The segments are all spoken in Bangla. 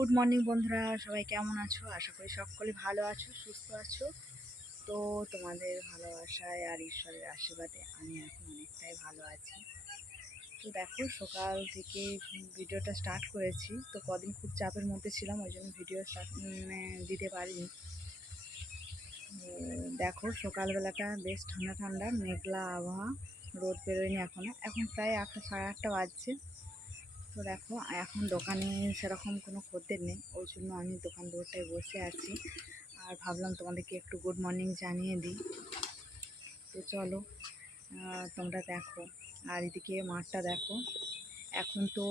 গুড মর্নিং বন্ধুরা, সবাই কেমন আছো? আশা করি সকলে ভালো আছো, সুস্থ আছো। তো তোমাদের ভালোবাসায় আর ঈশ্বরের আশীর্বাদে আমি এখন অনেকটাই ভালো আছি। তো দেখো, সকাল থেকে ভিডিওটা স্টার্ট করেছি। তো কদিন খুব চাপের মধ্যে ছিলাম, ওই জন্য ভিডিও স্টার্ট মানে দিতে পারিনি। দেখো, সকালবেলাটা বেশ ঠান্ডা ঠান্ডা, মেঘলা আবহাওয়া, রোদ বেরোয়নি এখনও এখন প্রায় আটটা, সাড়ে আটটা বাজছে। তো দেখো, এখন দোকানে সেরকম কোনো খদ্দের নেই। ওই জন্য আমি দোকান দৌড়টায় বসে আছি। আর ভাবলাম তোমাদেরকে একটু গুড মর্নিং জানিয়ে দিই। তো চলো তোমরা দেখো। আর এদিকে মাঠটা দেখো। এখন তো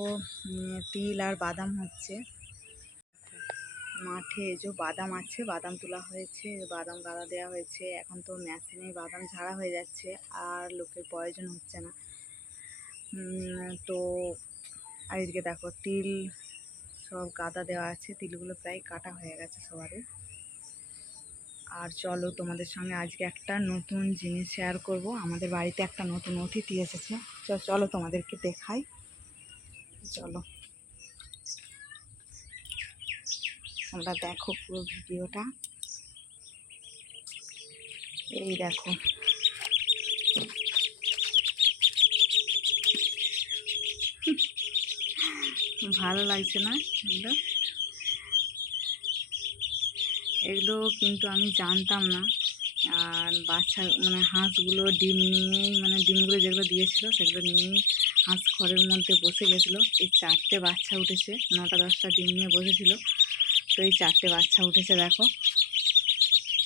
তিল আর বাদাম হচ্ছে। মাঠে যে বাদাম আছে, বাদাম তোলা হয়েছে, বাদাম গাদা দেওয়া হয়েছে। এখন তো মেশিনে বাদাম ঝাড়া হয়ে যাচ্ছে, আর লোকের প্রয়োজন হচ্ছে না। তো আর এদিকে দেখো, তিল সব গাদা দেওয়া আছে, তিলগুলো প্রায় কাটা হয়ে গেছে সবারই। আর চলো তোমাদের সঙ্গে আজকে একটা নতুন জিনিস শেয়ার করব। আমাদের বাড়িতে একটা নতুন অতিথি এসেছে। চলো তোমাদেরকে দেখাই। চলো। তোমরা দেখো পুরো ভিডিওটা। এই দেখো। ভালো লাগছে না এগুলো এগুলো কিন্তু আমি জানতাম না। আর বাচ্চা মানে হাঁসগুলো ডিম নিয়েই মানে ডিমগুলো যেগুলো দিয়েছিল সেগুলো নিয়েই হাঁস ঘরের মধ্যে বসে গেছিল। এই চারটে বাচ্চা উঠেছে, নটা দশটা ডিম নিয়ে বসেছিল। তো এই চারটে বাচ্চা উঠেছে দেখো।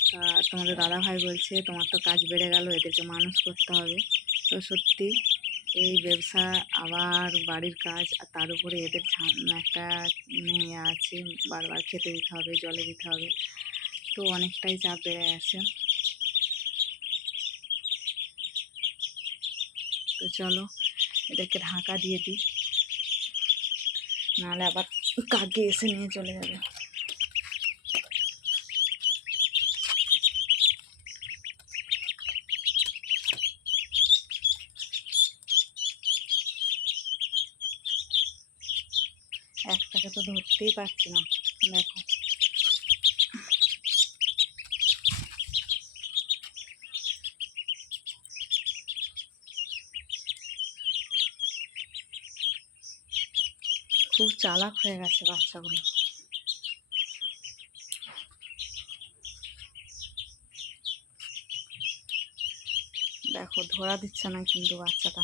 তা তোমাদের দাদা ভাই বলছে, তোমার তো কাজ বেড়ে গেল, এদেরকে মানুষ করতে হবে। তো সত্যি এই ব্যবসা আবার বাড়ির কাজ আর তার উপরে এদের একটা মেয়ে আছে, বারবার খেতে দিতে হবে, জলে দিতে হবে। তো অনেকটাই চাপ বেড়ে গেছে। তো চলো, এদেরকে ঢাকা দিয়ে দিই। নাহলে আবার কাকে এসে নিয়ে চলে যাবে? একটাকে তো ধরতেই পারছি না, দেখো। খুব চালাক হয়ে গেছে বাচ্চাগুলো। দেখো, ধরা দিচ্ছে না কিন্তু বাচ্চাটা।